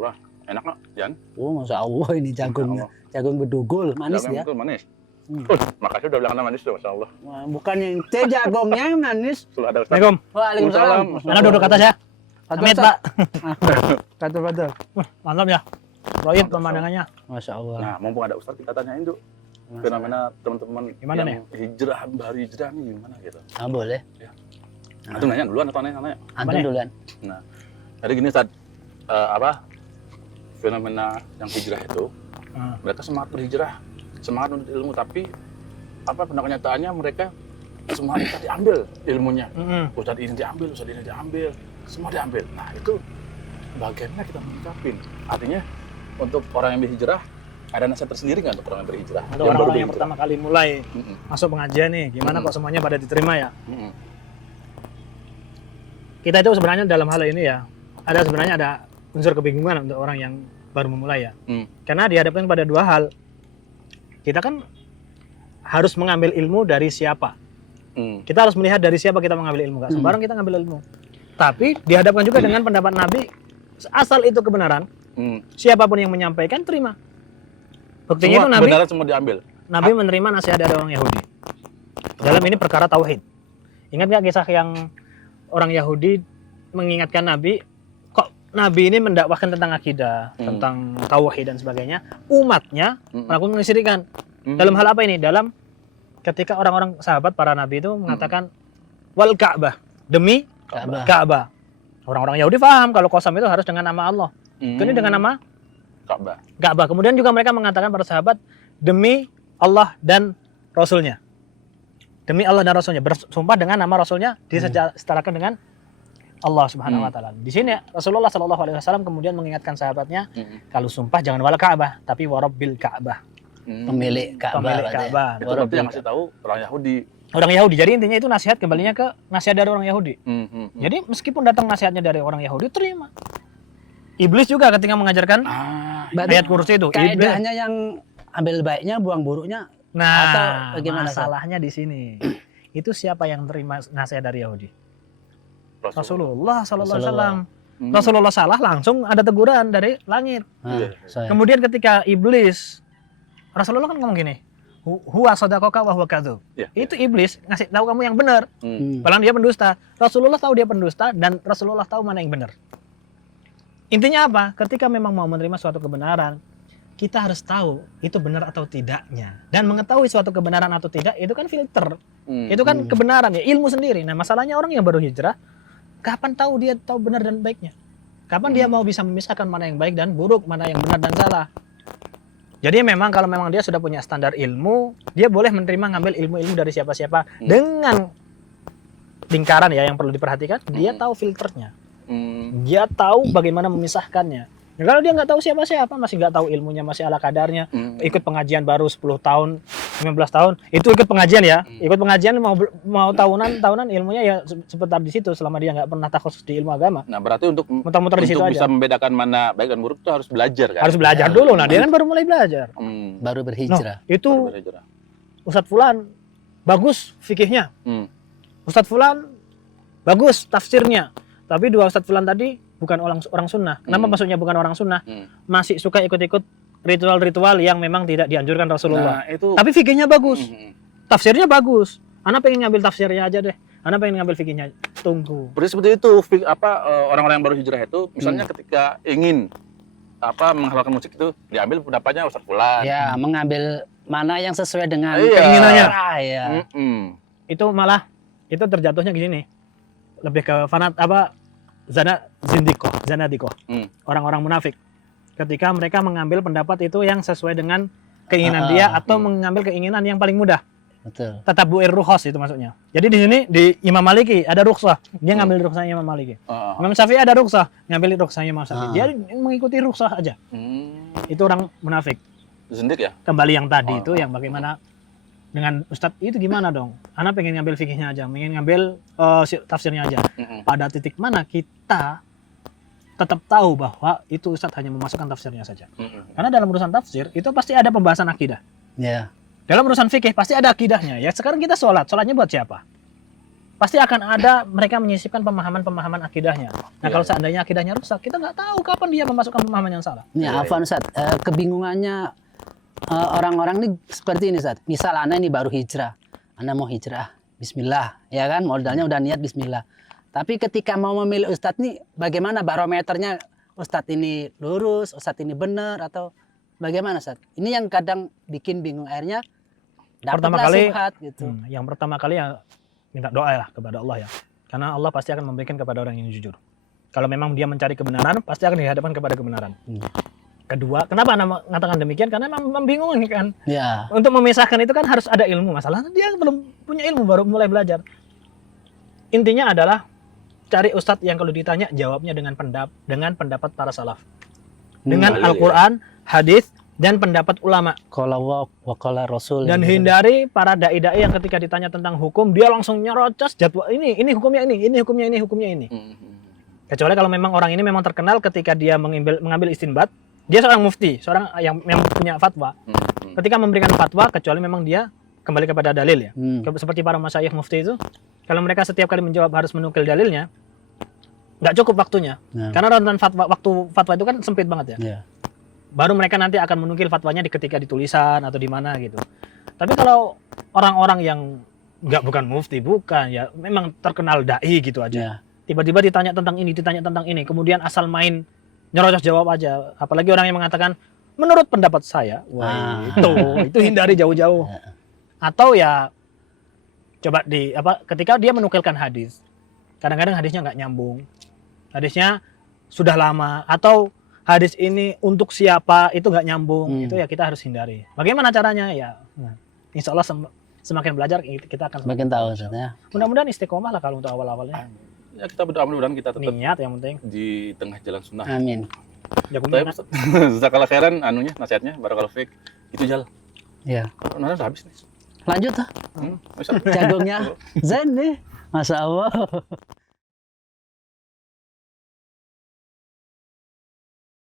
Allah. Enak nggak, Jan? Oh, Masya Allah ini jagungnya. Jagung bedugul, manis Jagung ya. betul manis. Hmm. Makasih udah bilang manis tuh, Masya Allah. Wah, bukan yang teh jagungnya yang manis. Sudah ada Ustaz. Assalamualaikum. Waalaikumsalam. Mana duduk atas ya? Amit, Pak. Betul. Mantap ya. Royit pemandangannya. Masya Allah. Nah, mumpung ada Ustaz kita tanyain tuh fenomena teman-teman Gimana yang hijrah, baru hijrah nih gimana gitu. Ah, boleh. Antum nanya duluan atau nanya? Antum duluan. Nah, jadi gini Ustaz, fenomena yang hijrah itu, mereka semangat berhijrah, semangat untuk ilmu, tapi kenyataannya mereka semua kita diambil ilmunya. Ustaz ini diambil, semua diambil. Nah itu bagaimana kita menyikapin? Artinya untuk orang yang berhijrah, ada nasihat tersendiri nggak untuk orang yang berhijrah? Untuk orang-orang yang pertama kali mulai masuk pengajian nih, gimana kok semuanya pada diterima ya? Kita itu sebenarnya dalam hal ini ya, sebenarnya ada unsur kebingungan untuk orang yang baru memulai ya. Karena dihadapkan pada dua hal. Kita kan harus mengambil ilmu dari siapa. Kita harus melihat dari siapa kita mengambil ilmu. Gak sembarang kita ngambil ilmu. Tapi dihadapkan juga dengan pendapat Nabi, asal itu kebenaran, siapapun yang menyampaikan terima. Buktinya itu Nabi semua diambil. Nabi menerima nasihat dari orang Yahudi. Dalam ini perkara tauhid. Ingat nggak kisah yang orang Yahudi mengingatkan Nabi, kok Nabi ini mendakwahkan tentang akidah, tentang tauhid dan sebagainya, umatnya melakukan kesyirikan. Dalam hal apa ini? Dalam ketika orang-orang sahabat para Nabi itu mengatakan wal Ka'bah, demi Ka'bah. Orang-orang Yahudi paham kalau qasam itu harus dengan nama Allah. Ini dengan nama Ka'bah. Kemudian juga mereka mengatakan para sahabat demi Allah dan Rasulnya. Demi Allah dan Rasulnya, bersumpah dengan nama Rasulnya disetarakan dengan Allah Subhanahu wa taala. Di sini Rasulullah Shallallahu alaihi wasallam kemudian mengingatkan sahabatnya, kalau sumpah jangan wal Ka'bah, tapi warabbil Ka'bah. Pemilik Ka'bah. Itu berarti yang ngasih tahu orang Yahudi. Orang Yahudi. Jadi intinya itu nasihat kembalinya ke nasihat dari orang Yahudi. Jadi meskipun datang nasihatnya dari orang Yahudi, terima. Iblis juga ketika mengajarkan ayat kursi itu. Kaedahnya yang ambil baiknya, buang buruknya. Nah, bagaimana masalahnya di sini. Itu siapa yang terima nasihat dari Yahudi? Rasulullah Sallallahu Alaihi Wasallam. Rasulullah salah, langsung ada teguran dari langit. Kemudian ketika iblis, Rasulullah kan ngomong gini, huwa sadaqaka wa huwa kadzdzub. Itu iblis ngasih tahu kamu yang benar. Padahal dia pendusta. Rasulullah tahu dia pendusta dan Rasulullah tahu mana yang benar. Intinya apa? Ketika memang mau menerima suatu kebenaran, kita harus tahu itu benar atau tidaknya. Dan mengetahui suatu kebenaran atau tidak, itu kan filter. Itu kan kebenaran ya, ilmu sendiri. Nah masalahnya orang yang baru hijrah, kapan tahu dia tahu benar dan baiknya? Kapan dia mau bisa memisahkan mana yang baik dan buruk, mana yang benar dan salah? Jadi memang kalau memang dia sudah punya standar ilmu, dia boleh menerima ngambil ilmu-ilmu dari siapa-siapa dengan lingkaran ya yang perlu diperhatikan. Dia tahu filternya. Dia tahu bagaimana memisahkannya. Nah, kalau dia nggak tahu siapa-siapa, masih nggak tahu ilmunya, masih ala kadarnya, ikut pengajian baru 10 tahun, 15 tahun, itu ikut pengajian ya, ikut pengajian mau tahunan ilmunya ya seputar di situ selama dia nggak pernah takhusus di ilmu agama. Nah berarti untuk muter-muter di situ bisa aja. membedakan mana baik dan buruk itu harus belajar kan? Harus belajar dulu. Nah dia kan baru mulai belajar, baru berhijrah. Itu Ustadz Fulan bagus fikihnya, Ustadz Fulan bagus tafsirnya. Tapi dua Ustadz Fulan tadi bukan orang sunnah. Kenapa maksudnya bukan orang sunnah? Masih suka ikut-ikut ritual-ritual yang memang tidak dianjurkan Rasulullah. Nah, itu... Tapi fikihnya bagus. Tafsirnya bagus. Ana pengen ngambil tafsirnya aja deh. Ana pengen ngambil fikihnya. Tunggu. Berarti seperti itu orang-orang yang baru hijrah itu misalnya ketika ingin menghalalkan musik itu diambil pendapatnya Ustadz Fulan. Ya, mengambil mana yang sesuai dengan keinginannya. Itu malah itu terjatuhnya gini. Lebih ke zanadikoh, orang-orang munafik. Ketika mereka mengambil pendapat itu yang sesuai dengan keinginan dia atau mengambil keinginan yang paling mudah. Betul. Tatabu'ir rukhas itu maksudnya. Jadi di sini di Imam Maliki ada rukhsah, dia ngambil rukhsahnya Imam Maliki. Imam Syafi'i ada rukhsah, ngambil rukhsahnya Imam Syafi'i. Dia mengikuti rukhsah aja. Itu orang munafik. Zindik ya? Kembali yang tadi itu yang bagaimana dengan Ustadz itu gimana dong? Anak pengen ngambil fikihnya aja, pengen ngambil tafsirnya aja. Pada titik mana kita tetap tahu bahwa itu Ustadz hanya memasukkan tafsirnya saja. Karena dalam urusan tafsir itu pasti ada pembahasan akidah. Ya. Dalam urusan fikih pasti ada akidahnya. Ya sekarang kita sholatnya buat siapa? pasti akan ada mereka menyisipkan pemahaman-pemahaman akidahnya. Nah, kalau seandainya akidahnya rusak, kita nggak tahu kapan dia memasukkan pemahaman yang salah. Ya, Afwan Ustaz, kebingungannya orang-orang ini seperti ini Ustaz. Misal Anda ini baru hijrah. Anda mau hijrah, bismillah, ya kan? Modalnya udah niat bismillah. Tapi ketika mau memilih Ustadz nih, bagaimana barometernya? Ustadz ini lurus, Ustadz ini benar, atau bagaimana Ustadz? Ini yang kadang bikin bingung, akhirnya Pertama kali, subhat, gitu. Yang pertama kali ya minta doa ya kepada Allah ya. Karena Allah pasti akan memberikan kepada orang yang jujur. Kalau memang dia mencari kebenaran, pasti akan dihadapkan kepada kebenaran. Kedua, kenapa Anda mengatakan demikian? Karena memang membingungkan kan. Ya. Untuk memisahkan itu kan harus ada ilmu. Masalahnya dia belum punya ilmu, baru mulai belajar. Intinya adalah cari ustadz yang kalau ditanya jawabnya dengan pendapat para salaf. Dengan Al-Quran, hadis, dan pendapat ulama. Qala wa qala Rasul. Dan hindari para dai-dai yang ketika ditanya tentang hukum, dia langsung nyerocos jadwal ini hukumnya ini hukumnya ini, hukumnya ini. Kecuali kalau memang orang ini memang terkenal ketika dia mengambil istinbat, dia seorang mufti, seorang yang punya fatwa. Ketika memberikan fatwa, kecuali memang dia kembali kepada dalil ya. Seperti para masyayikh mufti itu, kalau mereka setiap kali menjawab harus menukil dalilnya, nggak cukup waktunya. Karena rentan waktu fatwa itu kan sempit banget ya. Baru mereka nanti akan menukil fatwanya ketika di tulisan atau di mana gitu. Tapi kalau orang-orang yang bukan mufti, bukan ya, memang terkenal dai gitu aja. Tiba-tiba ditanya tentang ini, kemudian asal main nyerocos jawab aja. Apalagi orang yang mengatakan menurut pendapat saya, wah itu hindari jauh-jauh. Atau ya coba ketika dia menukilkan hadis, kadang-kadang hadisnya nggak nyambung, hadisnya sudah lama, atau hadis ini untuk siapa itu nggak nyambung, itu ya kita harus hindari. Bagaimana caranya ya? Insya Allah semakin belajar kita akan semakin tahu ya. Mudah-mudahan istiqomah lah kalau untuk awal-awalnya. Ya kita berdoa mudah-mudahan kita tetap niat yang penting di tengah jalan sunnah. Amin. Jazakallah khairan nasihatnya, barakallahu fiik. Itu Jal. Ya. Udah habis nih. Lanjut lah. Jagungnya Zen nih. Masya Allah.